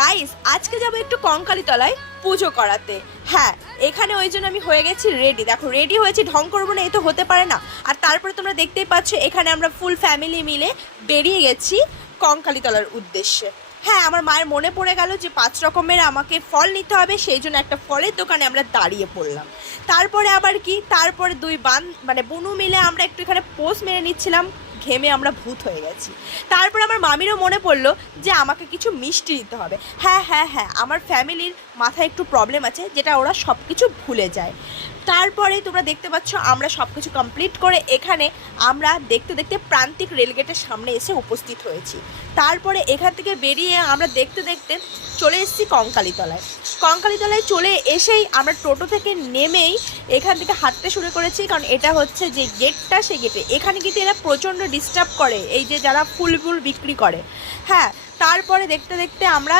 Guys আজকে যাবো একটু কঙ্কালীতলায় পুজো করাতে। হ্যাঁ, এখানে ওই জন্য আমি হয়ে গেছি রেডি। দেখো রেডি হয়েছি, ঢং করবো না, এ তো হতে পারে না। আর তারপরে তোমরা দেখতেই পাচ্ছ এখানে আমরা ফুল ফ্যামিলি মিলে বেরিয়ে গেছি কঙ্কালীতলার উদ্দেশ্যে। হ্যাঁ, আমার মায়ের মনে পড়ে গেল যে 5 রকমের আমাকে ফল নিতে হবে, সেই জন্য একটা ফলের দোকানে আমরা দাঁড়িয়ে পড়লাম। তারপরে আবার কি, তারপরে দুই বুনু মিলে আমরা একটু এখানে পোজ মেরে নিচ্ছিলাম, ঘেমে আমরা ভূত হয়ে গেছি। তারপর আমার মামিরও মনে পড়লো যে আমাকে কিছু মিষ্টি দিতে হবে। হ্যাঁ হ্যাঁ হ্যাঁ, আমার ফ্যামিলির মাথায় একটু প্রবলেম আছে, যেটা ওরা সব কিছু ভুলে যায়। তারপরে তোমরা দেখতে পাচ্ছ আমরা সব কিছু কমপ্লিট করে এখানে আমরা দেখতে দেখতে প্রান্তিক রেলগেটের সামনে এসে উপস্থিত হয়েছি। তারপরে এখান থেকে বেরিয়ে আমরা দেখতে দেখতে চলে এসেছি কঙ্কালীতলায়। কঙ্কালীতলায় চলে এসেই আমরা টোটো থেকে নেমেই এখান থেকে হাঁটতে শুরু করেছি, কারণ এটা হচ্ছে যে গেটটা, সেই গেটে এখানে কিন্তু এরা প্রচণ্ড ডিস্টার্ব করে, এই যে যারা ফুল বিক্রি করে। হ্যাঁ, তারপরে দেখতে দেখতে আমরা